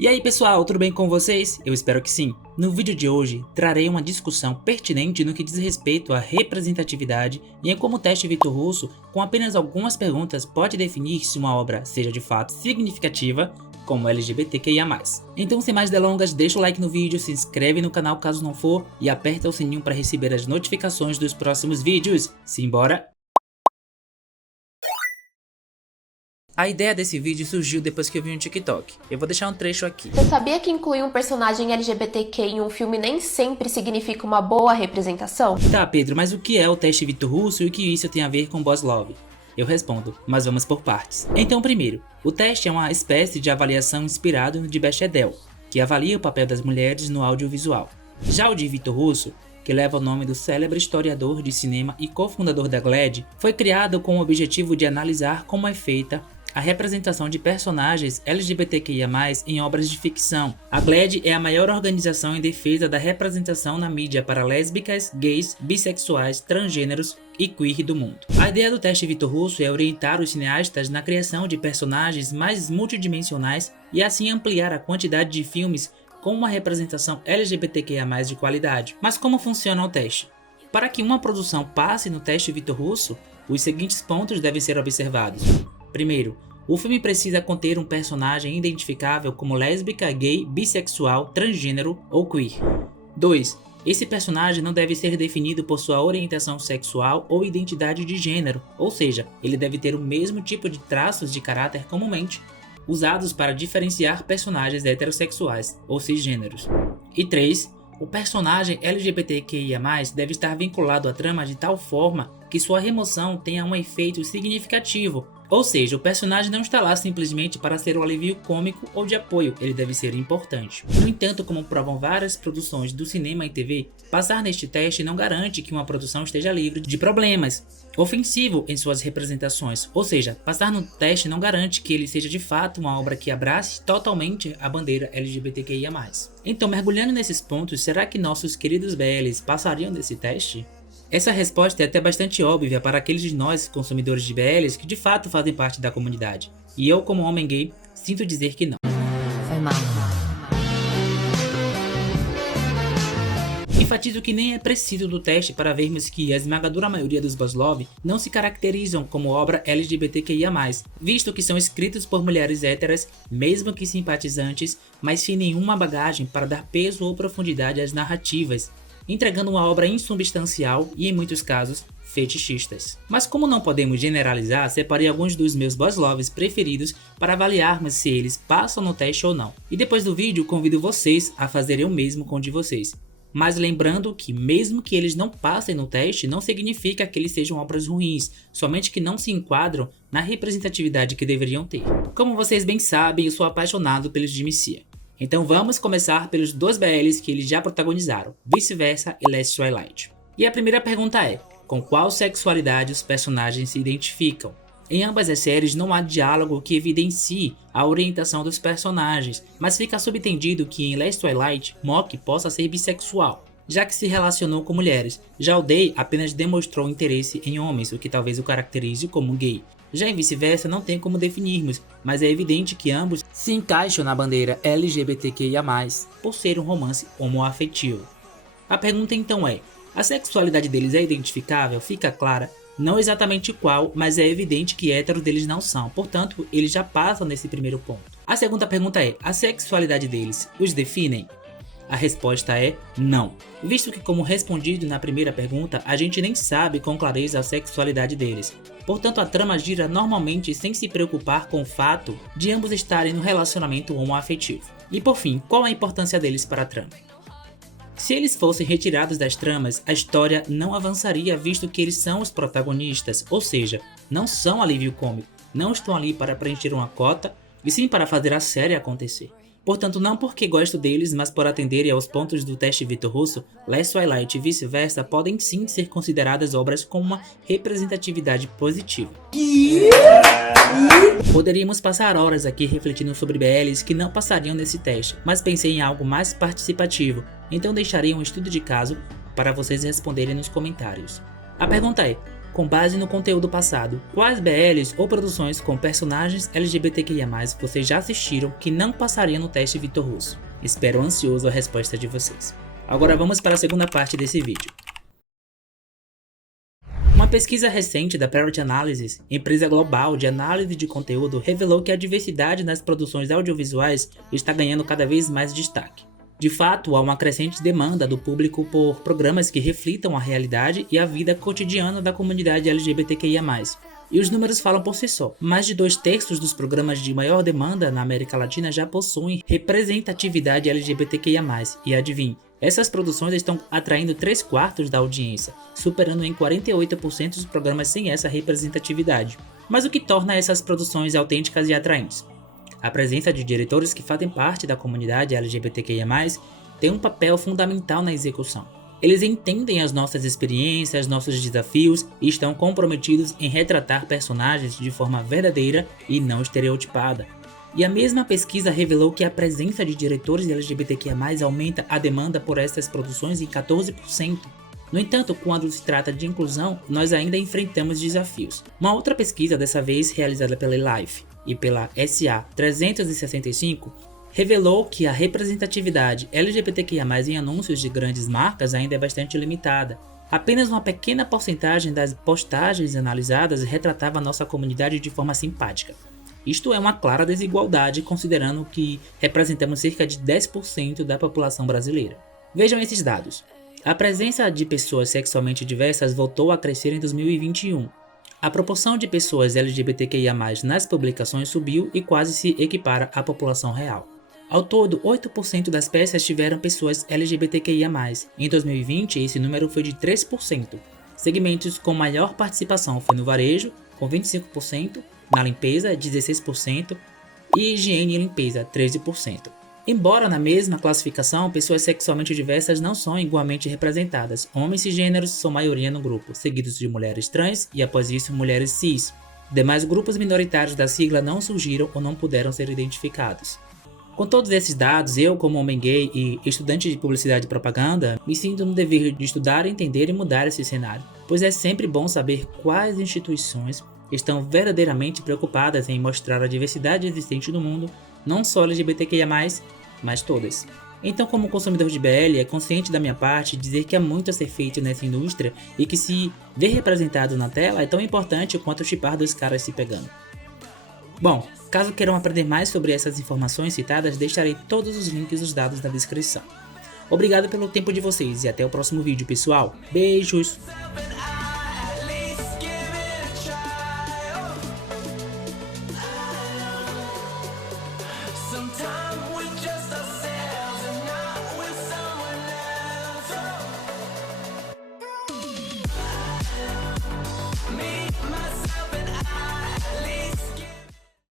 E aí pessoal, tudo bem com vocês? Eu espero que sim. No vídeo de hoje, trarei uma discussão pertinente no que diz respeito à representatividade e em como o teste Vitor Russo, com apenas algumas perguntas, pode definir se uma obra seja de fato significativa, como LGBTQIA+. Então sem mais delongas, deixa o like no vídeo, se inscreve no canal caso não for e aperta o sininho para receber as notificações dos próximos vídeos. Simbora! A ideia desse vídeo surgiu depois que eu vi um TikTok. Eu vou deixar um trecho aqui. Você sabia que incluir um personagem LGBTQ em um filme nem sempre significa uma boa representação? Tá, Pedro, mas o que é o teste Vitor Russo e o que isso tem a ver com Boss Love? Eu respondo, mas vamos por partes. Então, primeiro, o teste é uma espécie de avaliação inspirado no de Bechdel, que avalia o papel das mulheres no audiovisual. Já o de Vitor Russo, que leva o nome do célebre historiador de cinema e cofundador da GLAAD, foi criado com o objetivo de analisar como é feita a representação de personagens LGBTQIA+, em obras de ficção. A GLAAD é a maior organização em defesa da representação na mídia para lésbicas, gays, bissexuais, transgêneros e queer do mundo. A ideia do teste Vitor Russo é orientar os cineastas na criação de personagens mais multidimensionais e assim ampliar a quantidade de filmes com uma representação LGBTQIA+, de qualidade. Mas como funciona o teste? Para que uma produção passe no teste Vitor Russo, os seguintes pontos devem ser observados. Primeiro, o filme precisa conter um personagem identificável como lésbica, gay, bissexual, transgênero ou queer. 2. Esse personagem não deve ser definido por sua orientação sexual ou identidade de gênero, ou seja, ele deve ter o mesmo tipo de traços de caráter comumente usados para diferenciar personagens heterossexuais ou cisgêneros. E 3. O personagem LGBTQIA+, deve estar vinculado à trama de tal forma que sua remoção tenha um efeito significativo, ou seja, o personagem não está lá simplesmente para ser um alívio cômico ou de apoio, ele deve ser importante. No entanto, como provam várias produções do cinema e TV, passar neste teste não garante que uma produção esteja livre de problemas ofensivo em suas representações, ou seja, passar no teste não garante que ele seja de fato uma obra que abrace totalmente a bandeira LGBTQIA+. Então, mergulhando nesses pontos, será que nossos queridos BLs passariam desse teste? Essa resposta é até bastante óbvia para aqueles de nós, consumidores de BLs, que de fato fazem parte da comunidade. E eu, como homem gay, sinto dizer que não. Foi mal. Enfatizo que nem é preciso do teste para vermos que a esmagadora maioria dos Boss Love não se caracterizam como obra LGBTQIA+, visto que são escritos por mulheres héteras, mesmo que simpatizantes, mas sem nenhuma bagagem para dar peso ou profundidade às narrativas, entregando uma obra insubstancial e, em muitos casos, fetichistas. Mas como não podemos generalizar, separei alguns dos meus Boss Loves preferidos para avaliarmos se eles passam no teste ou não. E depois do vídeo, convido vocês a fazerem o mesmo com o de vocês. Mas lembrando que mesmo que eles não passem no teste, não significa que eles sejam obras ruins, somente que não se enquadram na representatividade que deveriam ter. Como vocês bem sabem, eu sou apaixonado pelos Jimmy Sia. Então vamos começar pelos dois BLs que eles já protagonizaram, Vice-Versa e Last Twilight. E a primeira pergunta é, com qual sexualidade os personagens se identificam? Em ambas as séries não há diálogo que evidencie a orientação dos personagens, mas fica subentendido que em Last Twilight, Mock possa ser bissexual, já que se relacionou com mulheres. Já o Day apenas demonstrou interesse em homens, o que talvez o caracterize como gay. Já em Vice-Versa não tem como definirmos, mas é evidente que ambos se encaixam na bandeira LGBTQIA+, por ser um romance homoafetivo. A pergunta então é, a sexualidade deles é identificável? Fica clara? Não exatamente qual, mas é evidente que héteros deles não são, portanto, eles já passam nesse primeiro ponto. A segunda pergunta é, a sexualidade deles os definem? A resposta é não, visto que, como respondido na primeira pergunta, a gente nem sabe com clareza a sexualidade deles. Portanto, a trama gira normalmente sem se preocupar com o fato de ambos estarem no relacionamento homoafetivo. E por fim, qual a importância deles para a trama? Se eles fossem retirados das tramas, a história não avançaria visto que eles são os protagonistas, ou seja, não são alívio cômico, não estão ali para preencher uma cota, e sim para fazer a série acontecer. Portanto, não porque gosto deles, mas por atenderem aos pontos do teste Vitor Russo, Last Twilight e Vice-Versa podem sim ser consideradas obras com uma representatividade positiva. Poderíamos passar horas aqui refletindo sobre BLs que não passariam nesse teste, mas pensei em algo mais participativo, então deixarei um estudo de caso para vocês responderem nos comentários. A pergunta é, Com base no conteúdo passado, quais BLs ou produções com personagens LGBTQIA+, vocês já assistiram que não passariam no teste Vitor Russo? Espero ansioso a resposta de vocês. Agora vamos para a segunda parte desse vídeo. Uma pesquisa recente da Parity Analysis, empresa global de análise de conteúdo, revelou que a diversidade nas produções audiovisuais está ganhando cada vez mais destaque. De fato, há uma crescente demanda do público por programas que reflitam a realidade e a vida cotidiana da comunidade LGBTQIA+. E os números falam por si só. Mais de 2/3 dos programas de maior demanda na América Latina já possuem representatividade LGBTQIA+. E adivinhe, essas produções estão atraindo 3/4 da audiência, superando em 48% os programas sem essa representatividade. Mas o que torna essas produções autênticas e atraentes? A presença de diretores que fazem parte da comunidade LGBTQIA+, tem um papel fundamental na execução. Eles entendem as nossas experiências, nossos desafios e estão comprometidos em retratar personagens de forma verdadeira e não estereotipada. E a mesma pesquisa revelou que a presença de diretores LGBTQIA+, aumenta a demanda por essas produções em 14%. No entanto, quando se trata de inclusão, nós ainda enfrentamos desafios. Uma outra pesquisa, dessa vez realizada pela Life e pela SA 365, revelou que a representatividade LGBTQIA+, em anúncios de grandes marcas ainda é bastante limitada. Apenas uma pequena porcentagem das postagens analisadas retratava a nossa comunidade de forma simpática. Isto é uma clara desigualdade, considerando que representamos cerca de 10% da população brasileira. Vejam esses dados. A presença de pessoas sexualmente diversas voltou a crescer em 2021. A proporção de pessoas LGBTQIA+, nas publicações subiu e quase se equipara à população real. Ao todo, 8% das peças tiveram pessoas LGBTQIA+. Em 2020, esse número foi de 3%. Segmentos com maior participação foi no varejo, com 25%, na limpeza, 16%, e higiene e limpeza, 13%. Embora na mesma classificação, pessoas sexualmente diversas não são igualmente representadas. Homens cisgêneros são maioria no grupo, seguidos de mulheres trans e após isso mulheres cis. Demais grupos minoritários da sigla não surgiram ou não puderam ser identificados. Com todos esses dados, eu, como homem gay e estudante de publicidade e propaganda, me sinto no dever de estudar, entender e mudar esse cenário, pois é sempre bom saber quais instituições estão verdadeiramente preocupadas em mostrar a diversidade existente no mundo, não só LGBTQIA+, mas todas. Então, como consumidor de BL, é consciente da minha parte dizer que há muito a ser feito nessa indústria e que se ver representado na tela é tão importante quanto chipar dois caras se pegando. Bom, caso queiram aprender mais sobre essas informações citadas, deixarei todos os links e os dados na descrição. Obrigado pelo tempo de vocês e até o próximo vídeo, pessoal. Beijos!